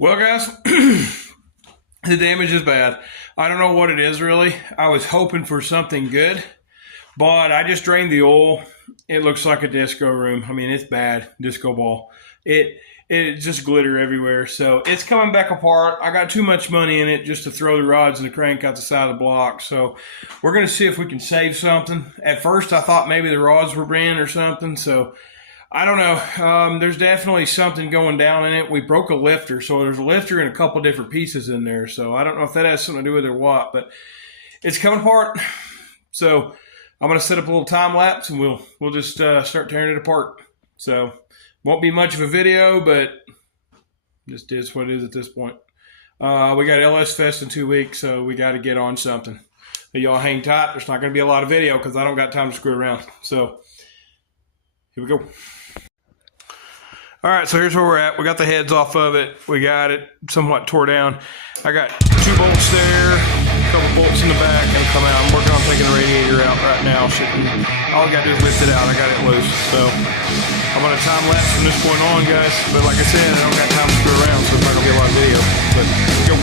Well, guys, the damage is bad. I don't know what it is really. I was hoping for something good, but I just drained the oil. It looks like a disco room. I mean, it's bad, disco ball. It just glitter everywhere. So it's coming back apart. I got too much money in it just to throw the rods and the crank out the side of the block. So we're going to see if we can save something. At first, I thought maybe the rods were ran or something. So I don't know. There's definitely something going down in it. We broke a lifter. So there's a lifter and a couple different pieces in there. So I don't know if that has something to do with it or what, but it's coming apart. So I'm going to set up a little time lapse and we'll just start tearing it apart. So won't be much of a video, but just is what it is at this point. We got LS Fest in 2 weeks, so we got to get on something. But y'all hang tight. There's not going to be a lot of video because I don't got time to screw around. So here we go. All right, so here's where we're at. We got the heads off of it. We got it somewhat tore down. I got 2 bolts there, a couple bolts in the back, and come out. I'm working on taking the radiator out right now. All I got to do is lift it out. I got it loose. So I'm going to time lapse from this point on, guys. But like I said, I don't got time to screw around, so it's not going to be a lot of video. But here we go.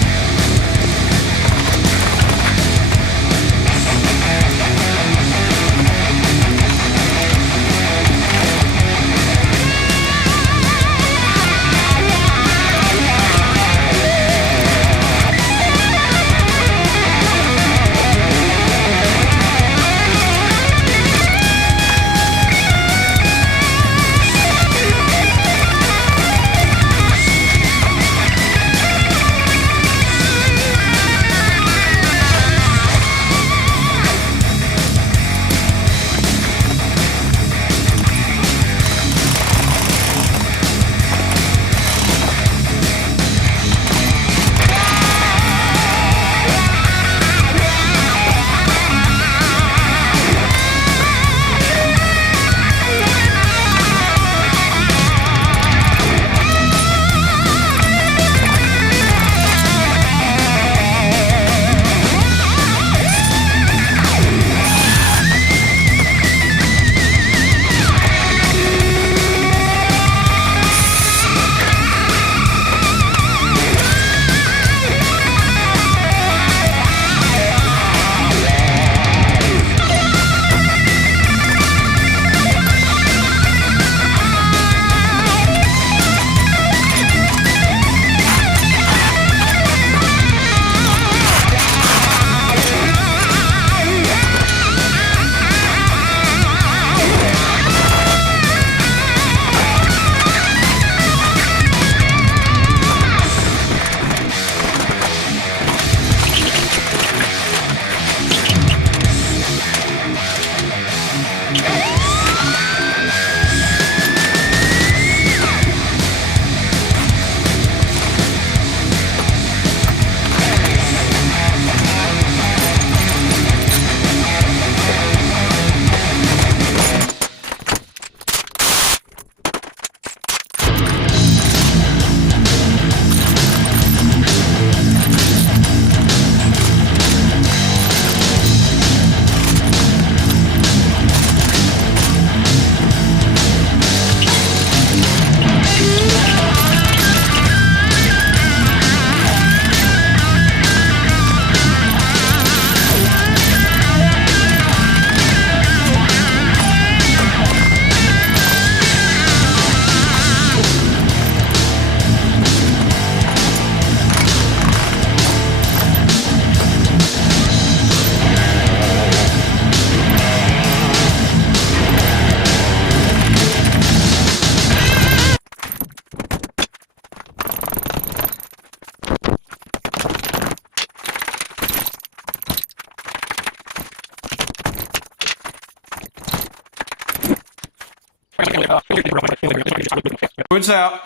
It's out.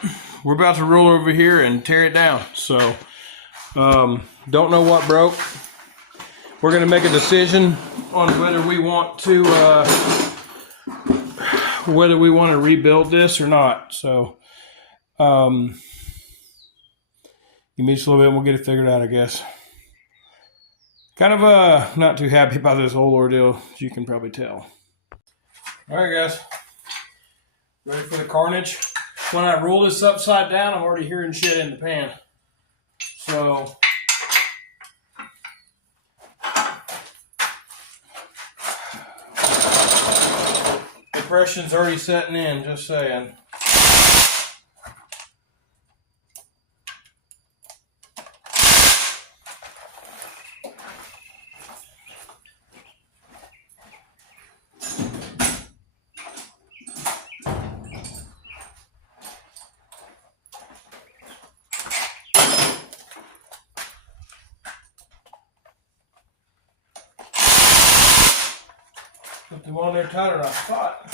We're about to roll over here and tear it down. So, don't know what broke. We're going to make a decision on whether we want to rebuild this or not. So, give me just a little bit and we'll get it figured out, I guess. Kind of not too happy about this whole ordeal, as you can probably tell. All right, guys. Ready for the carnage? When I roll this upside down, I'm already hearing shit in the pan. So depression's already setting in, just saying. Put them on there tighter than I thought.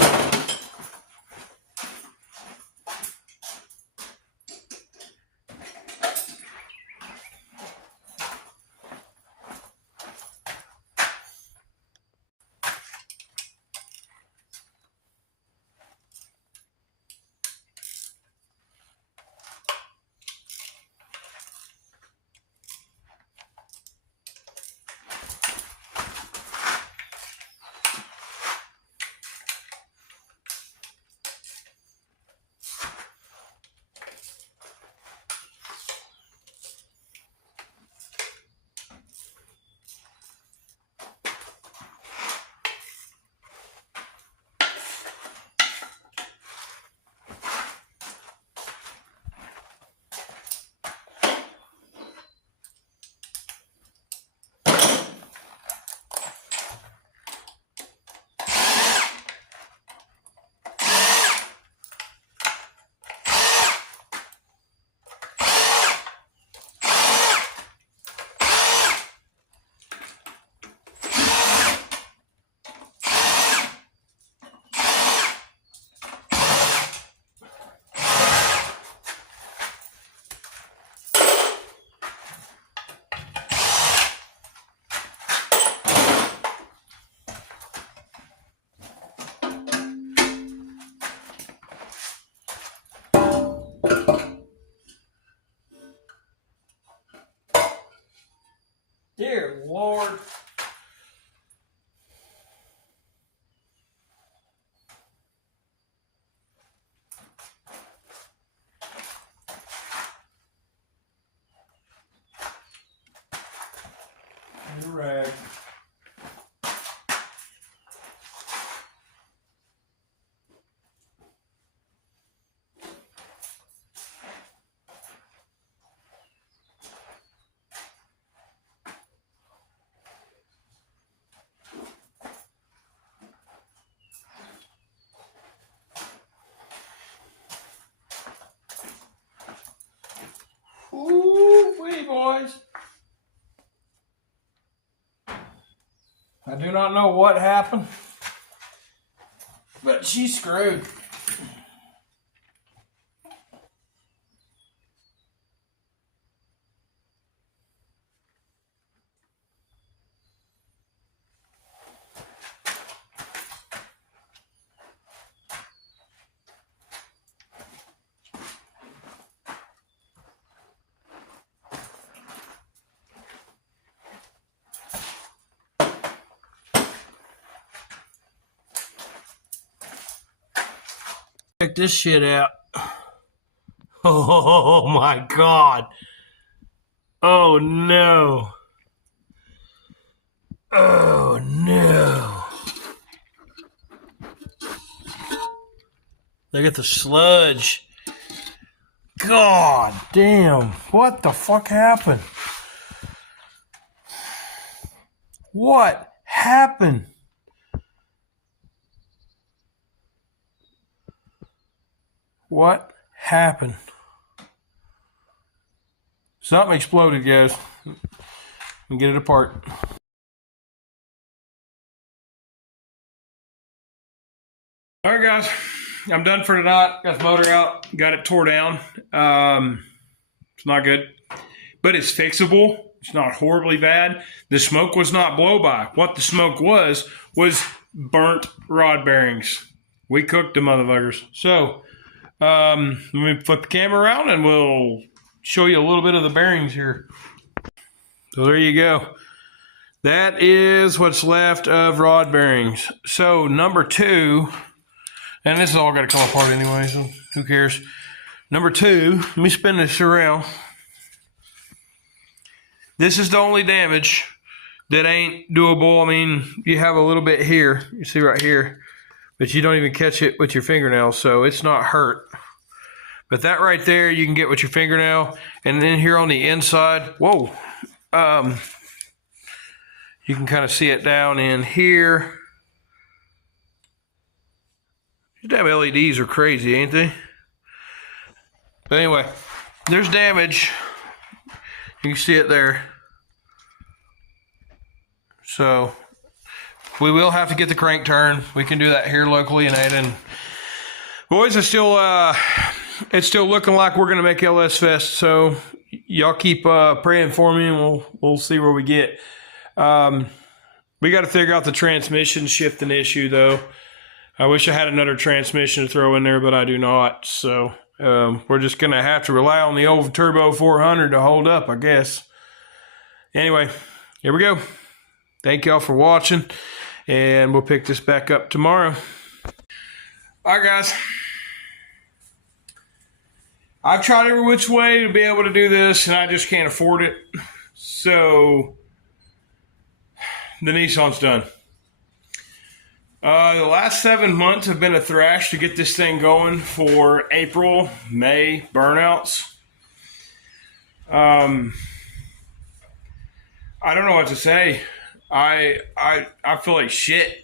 Dear Lord. Your rag. Ooh-wee, boys. I do not know what happened, but she's screwed. Check this shit out. Oh my God. Oh no. Oh no. Look at the sludge. God damn. What the fuck happened? What happened? What happened? Something exploded, guys. Let me get it apart. All right, guys. I'm done for tonight. Got the motor out. Got it tore down. It's not good, but it's fixable. It's not horribly bad. The smoke was not blow by. What the smoke was burnt rod bearings. We cooked the motherfuckers. So, let me flip the camera around and we'll show you a little bit of the bearings here. So there you go. That is what's left of rod bearings. So number 2, and this is all got to come apart anyway, so who cares? Number 2, let me spin this around. This is the only damage that ain't doable. I mean, you have a little bit here. You see right here. But you don't even catch it with your fingernail, so it's not hurt. But that right there, you can get with your fingernail. And then here on the inside, whoa. You can kind of see it down in here. These damn LEDs are crazy, ain't they? But anyway, there's damage. You can see it there. So we will have to get the crank turned. We can do that here locally in Ada. Boys, it's still looking like we're gonna make LS Fest. So y'all keep praying for me, and we'll see where we get. We got to figure out the transmission shifting issue, though. I wish I had another transmission to throw in there, but I do not. So we're just gonna have to rely on the old Turbo 400 to hold up, I guess. Anyway, here we go. Thank y'all for watching, and we'll pick this back up tomorrow. All right, guys. I've tried every which way to be able to do this, and I just can't afford it. So the Nissan's done. The last 7 months have been a thrash to get this thing going for April, May burnouts. I don't know what to say. I feel like shit.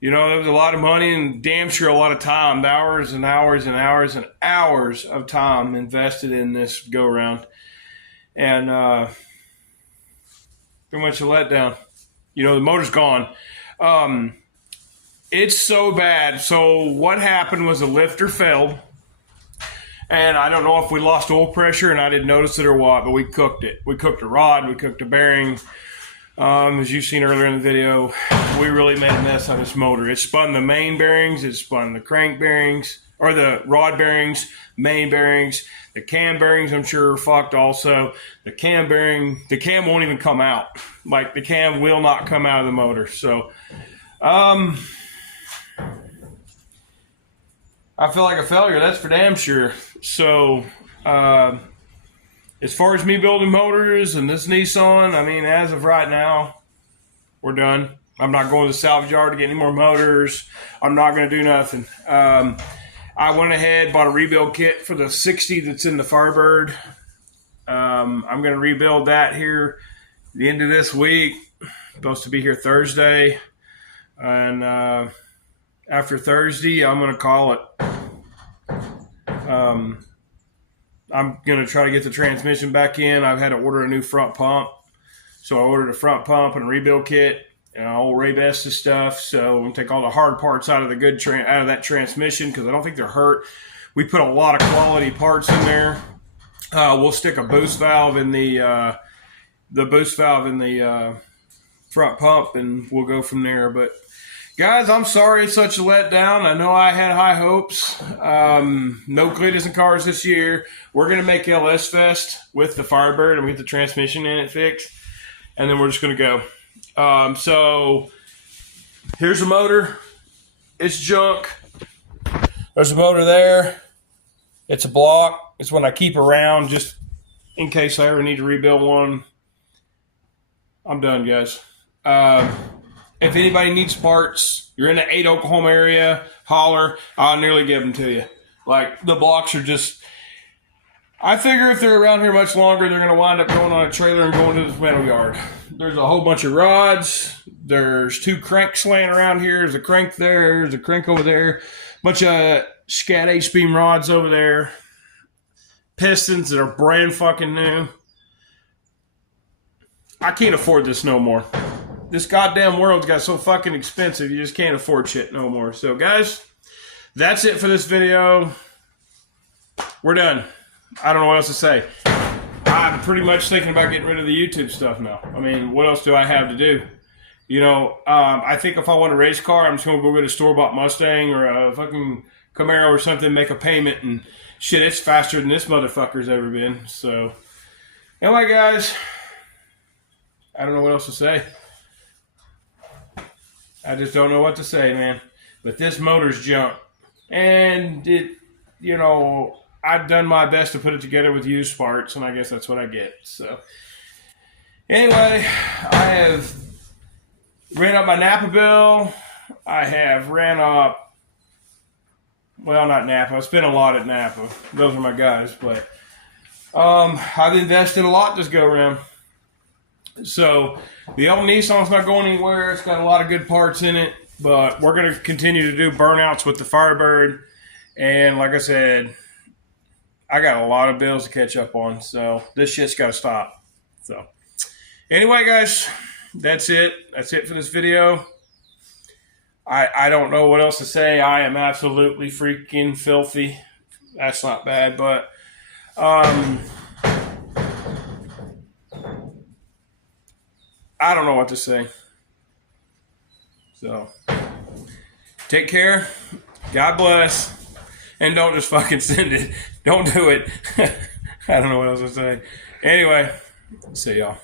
You know, there was a lot of money and damn sure a lot of time, hours and hours and hours and hours of time invested in this go round. And pretty much a letdown. You know, the motor's gone. It's so bad. So what happened was the lifter failed. And I don't know if we lost oil pressure and I didn't notice it or what, but we cooked it. We cooked a rod, we cooked a bearing. As you've seen earlier in the video, we really made a mess of this motor. It spun the main bearings, it spun the crank bearings, or the rod bearings, main bearings. The cam bearings, I'm sure, are fucked also. The cam won't even come out. Like, the cam will not come out of the motor. So, I feel like a failure, that's for damn sure. So, as far as me building motors and this Nissan, I mean, as of right now, we're done. I'm not going to the salvage yard to get any more motors. I'm not going to do nothing. I went ahead, bought a rebuild kit for the 60 that's in the Firebird. I'm going to rebuild that here the end of this week. Supposed to be here Thursday. And after Thursday, I'm going to call it. I'm going to try to get the transmission back in. I've had to order a new front pump. So I ordered a front pump and a rebuild kit and all Ray Bestis stuff. So I'm going to take all the hard parts out of the out of that transmission because I don't think they're hurt. We put a lot of quality parts in there. We'll stick a boost valve in the front pump, and we'll go from there. But guys, I'm sorry it's such a letdown. I know I had high hopes. No Cletus and cars this year. We're going to make LS Fest with the Firebird and we get the transmission in it fixed. And then we're just going to go. So here's the motor. It's junk. There's a motor there. It's a block. It's one I keep around just in case I ever need to rebuild one. I'm done, guys. If anybody needs parts, you're in the Ada, Oklahoma area, holler. I'll nearly give them to you. Like, the blocks are just... I figure if they're around here much longer, they're going to wind up going on a trailer and going to the metal yard. There's a whole bunch of rods. There's 2 cranks laying around here. There's a crank there. There's a crank over there. Bunch of Scat H-beam rods over there. Pistons that are brand fucking new. I can't afford this no more. This goddamn world's got so fucking expensive, you just can't afford shit no more. So, guys, that's it for this video. We're done. I don't know what else to say. I'm pretty much thinking about getting rid of the YouTube stuff now. I mean, what else do I have to do? You know, I think if I want a race car, I'm just going to go get a store-bought Mustang or a fucking Camaro or something, make a payment, and shit, it's faster than this motherfucker's ever been. So, anyway, guys, I don't know what else to say. I just don't know what to say, man. But this motor's junk. And it, you know, I've done my best to put it together with used parts, and I guess that's what I get. So, Anyway, I have ran up my Napa bill. I have ran up, well, not Napa. I spent a lot at Napa. Those are my guys, but I've invested a lot this go around. So the old Nissan's not going anywhere. It's got a lot of good parts in it, but we're going to continue to do burnouts with the Firebird. And like I said, I got a lot of bills to catch up on, so this shit's got to stop. So anyway, guys, that's it. That's it for this video. I don't know what else to say. I am absolutely freaking filthy. That's not bad, but I don't know what to say. So, take care. God bless. And don't just fucking send it. Don't do it. I don't know what else to say. Anyway, see y'all.